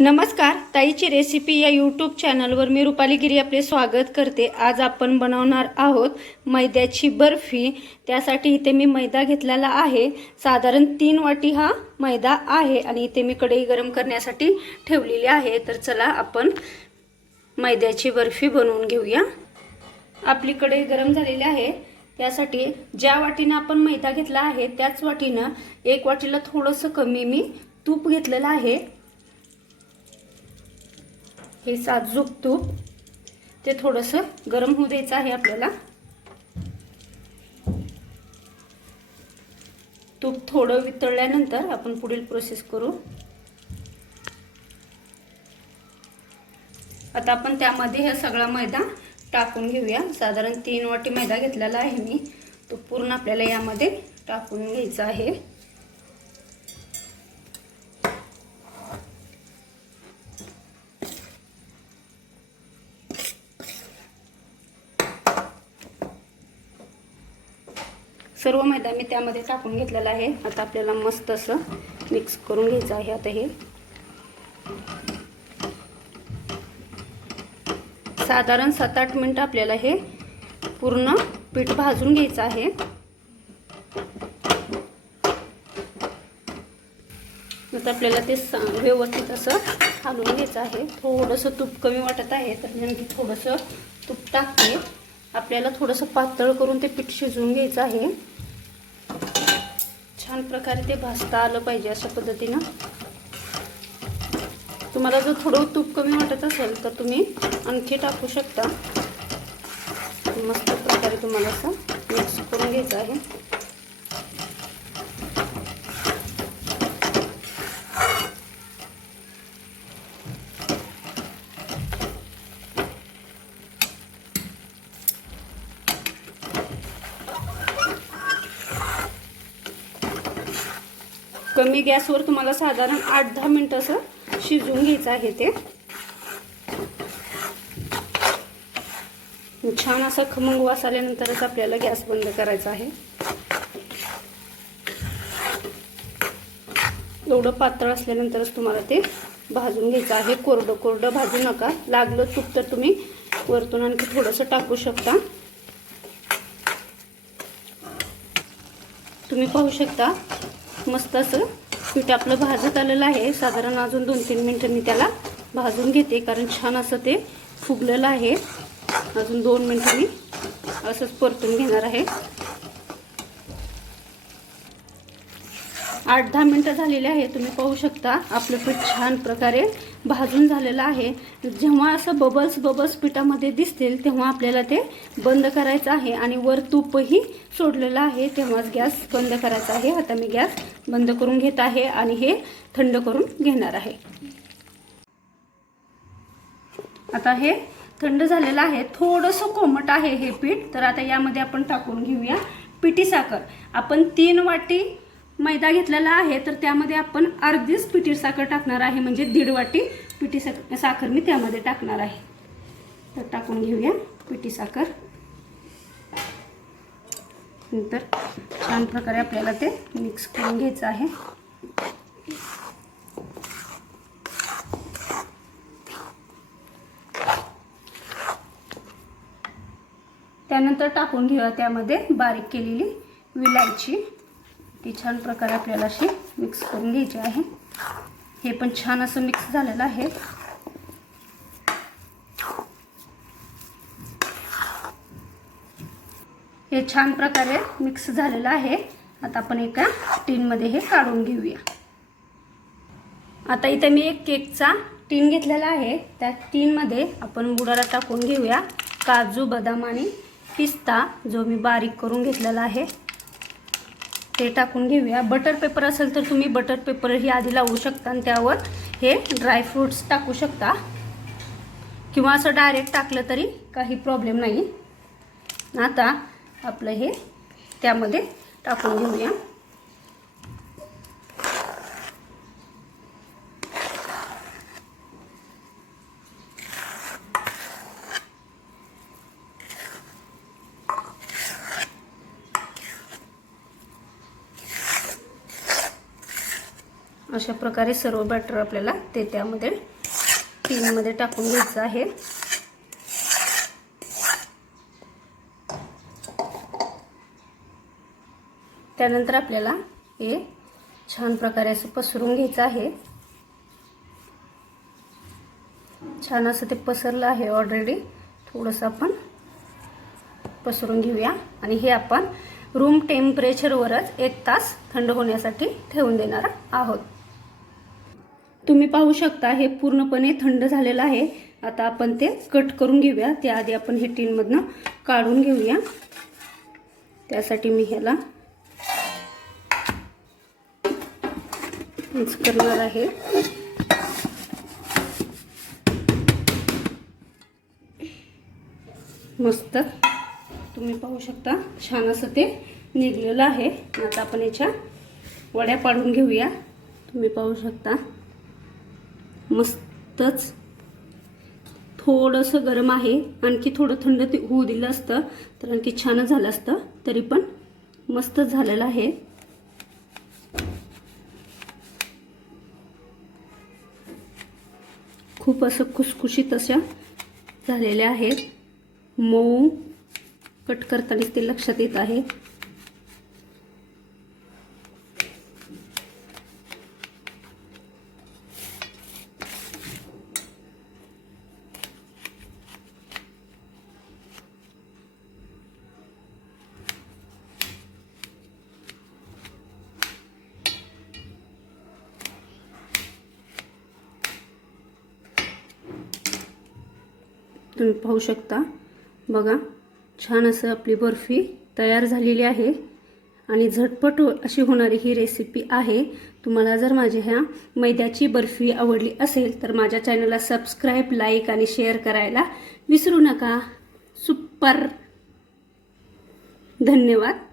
नमस्कार ताईची रेसिपी या यूट्यूब चॅनलवर मी रुपाली गिरी आपले स्वागत करते. आज आपण बनवणार आहोत मैद्याची बर्फी. त्यासाठी इथे मी मैदा घेतलेला आहे. साधारण तीन वाटी हा मैदा आहे आणि इथे मी कढई गरम करण्यासाठी ठेवलेली आहे. तर चला आपण मैद्याची बर्फी बनवून घेऊया. आपली कढई गरम झालेली आहे. त्यासाठी ज्या वाटीनं आपण मैदा घेतला आहे त्याच वाटीनं एक वाटीला थोडंसं कमी मी तूप घेतलेलं आहे. हे साजूक तूप. ते थोडंसं गरम होऊ द्यायचं आहे आपल्याला. तूप थोडं वितळल्यानंतर आपण पुढील प्रोसेस करू. आता आपण त्यामध्ये हा सगळा मैदा टाकून घेऊया. साधारण तीन वाटी मैदा घेतलेला आहे मी. तो पूर्ण आपल्याला यामध्ये टाकून घ्यायचा आहे. सर्व मैदा मी त्यामध्ये टाकून घेतलेला आहे. आता आपल्याला मस्त असं मिक्स करून घ्यायचं आहे. आता हे साधारण सात आठ मिनटं आपल्याला हे पूर्ण पीठ भाजून घ्यायचं आहे. आता आपल्याला ते व्यवस्थित असं हलवून घ्यायचं आहे. थोडंसं तूप कमी वाटत आहे तर मी थोडंसं तूप टाकते. आपल्याला थोडंसं पातळ करून ते पीठ शिजवून घ्यायचं आहे. छान प्रकारे ते भाजता आलं पाहिजे अशा पद्धतीनं. तुम्हाला जर थोडं तूप कमी वाटत असेल तर तुम्ही आणखी टाकू शकता. मस्त प्रकारे तुम्हाला असं मिक्स करून घ्यायचं आहे. कमी गॅसवर तुम्हाला साधारण आठ दहा मिनिट असं शिजवून घ्यायचं आहे ते. छान असा खमंग वास आल्यानंतरच आपल्याला गॅस बंद करायचा आहे. एवढं पातळ असल्यानंतरच तुम्हाला ते भाजून घ्यायचं आहे. कोरडं कोरडं भाजू नका. लागलं तूप तर तुम्ही वरतून आणखी थोडंसं टाकू शकता. तुम्ही पाहू शकता मस्त असं पीठ आपलं भाजत आलेलं आहे. साधारण अजून दोन तीन मिनटं मी त्याला भाजून घेते कारण छान असं ते फुगलेलं आहे. अजून दोन मिनटं मी असंच परतून घेणार आहे. आठ दहा मिनटं झालेले आहे तुम्ही पाहू शकता. आपलं पीठ छान प्रकारे भाजून झालेलं आहे. जेव्हा असं बबल्स बबल्स पिठामध्ये दिसतील तेव्हा आपल्याला ते बंद करायचं आहे आणि वर तूपही सोडलेलं आहे. तेव्हाच गॅस बंद करायचा आहे. आता मी गॅस बंद करून घेत आहे आणि हे थंड करून घेणार आहे. आता हे थंड झालेलं आहे. थोडंसं कोमट आहे हे पीठ. तर आता यामध्ये आपण टाकून घेऊया पिठी साखर. आपण तीन वाटी मैदा घेतलेला आहे तर त्यामध्ये आपण अर्धीच पिठी साखर टाकणार आहे. म्हणजे दीड वाटी पिठी साखर साखर मी त्यामध्ये टाकणार आहे. तर टाकून घेऊया पिठी साखर. नंतर छान प्रकारे आपल्याला ते मिक्स करून घ्यायचं आहे. त्यानंतर टाकून घेऊया त्यामध्ये बारीक केलेली विलायची. ती छान प्रकारे आपल्याला अशी मिक्स करून घ्यायची आहे. हे पण छान असं मिक्स झालेलं आहे. हे छान प्रकारे मिक्स झालेलं आहे. आता आपण एका टीनमध्ये हे काढून घेऊया. आता इथे मी एक केकचा टीन घेतलेला आहे. त्या टीनमध्ये आपण बुडाला टाकून घेऊया. काजू बदाम आणि पिस्ता जो मी बारीक करून घेतलेला आहे. ते टाकून घेऊया. बटर पेपर असेल तर तुम्ही बटर पेपरही आधी लावू शकता आणि त्यावर हे ड्रायफ्रूट्स टाकू शकता. किंवा असं डायरेक्ट टाकलं तरी काही प्रॉब्लेम नाही. आता आपलं हे त्यामध्ये टाकून घेऊया. अशा प्रकारे सर्व बॅटर आपल्याला ते त्यामध्ये टीनमध्ये टाकून घ्यायचं आहे. त्यानंतर आपल्याला हे छान प्रकारे असं पसरून घ्यायचं आहे. छान असं ते पसरलं आहे ऑलरेडी थोडंसं आपण पसरून घेऊया. आणि हे आपण रूम टेम्परेचरवरच एक तास थंड होण्यासाठी ठेवून देणार आहोत. तुम्ही पाहू शकता हे पूर्णपणे थंड झालेलं आहे. आता आपण ते कट करून घेऊया. त्याआधी आपण हे टीनमधनं काढून घेऊया. त्यासाठी मी ह्याला मिक्स करणार आहे. मस्त. तुम्ही पाहू शकता छान असं ते निघलेलं आहे. आता आपण याच्या वड्या पाडून घेऊया. तुम्ही पाहू शकता. मस्तच थोडंसं गरम आहे. आणखी थोडं थंड ते होऊ दिलं असतं तर आणखी छानच झालं असतं. तरी पण मस्तच झालेलं आहे. खूप असं खुसखुशीत अशा झालेल्या आहेत. मऊ कट करताना ते लक्षात येत आहे. तुम्ही पाहू शकता. बघा छान असं आपली बर्फी तयार झालेली आहे. आणि झटपट अशी होणारी ही रेसिपी आहे. तुम्हाला जर माझ्या ह्या मैद्याची बर्फी आवडली असेल तर माझ्या चॅनलला सबस्क्राईब लाईक आणि शेअर करायला विसरू नका. सुपर. धन्यवाद.